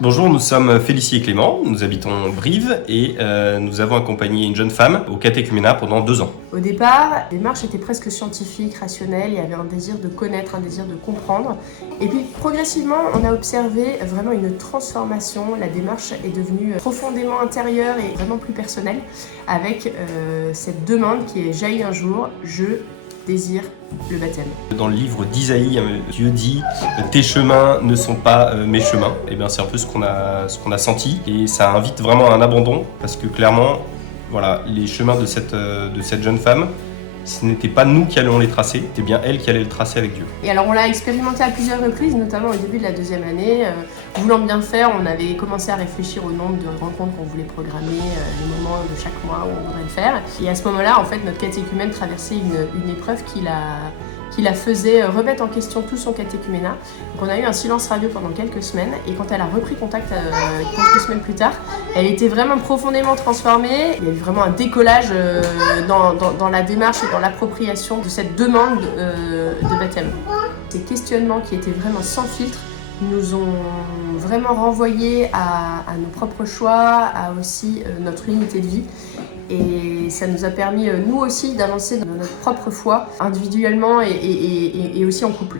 Bonjour, nous sommes Félicie et Clément, nous habitons Brive et nous avons accompagné une jeune femme au catéchuménat pendant 2 ans. Au départ, la démarche était presque scientifique, rationnelle, il y avait un désir de connaître, un désir de comprendre. Et puis progressivement, on a observé vraiment une transformation, la démarche est devenue profondément intérieure et vraiment plus personnelle, avec cette demande qui est jaillie un jour, je désire le baptême. Dans le livre d'Isaïe, Dieu dit « Tes chemins ne sont pas mes chemins ». Et bien c'est un peu ce qu'on a senti et ça invite vraiment à un abandon parce que clairement, voilà, les chemins de cette jeune femme, ce n'était pas nous qui allions les tracer, c'était bien elle qui allait le tracer avec Dieu. Et alors on l'a expérimenté à plusieurs reprises, notamment au début de la 2e année. Voulant bien faire, on avait commencé à réfléchir au nombre de rencontres qu'on voulait programmer, les moments de chaque mois où on voudrait le faire. Et à ce moment-là, en fait, notre catéchumène traversait une épreuve qui la faisait remettre en question tout son catéchuménat. Donc on a eu un silence radio pendant quelques semaines et quand elle a repris contact quelques semaines plus tard, elle était vraiment profondément transformée. Il y a eu vraiment un décollage dans la démarche et dans l'appropriation de cette demande de baptême. Ces questionnements qui étaient vraiment sans filtre nous ont vraiment renvoyés à nos propres choix, à aussi notre unité de vie. Et ça nous a permis, nous aussi, d'avancer dans notre propre foi, individuellement et aussi en couple.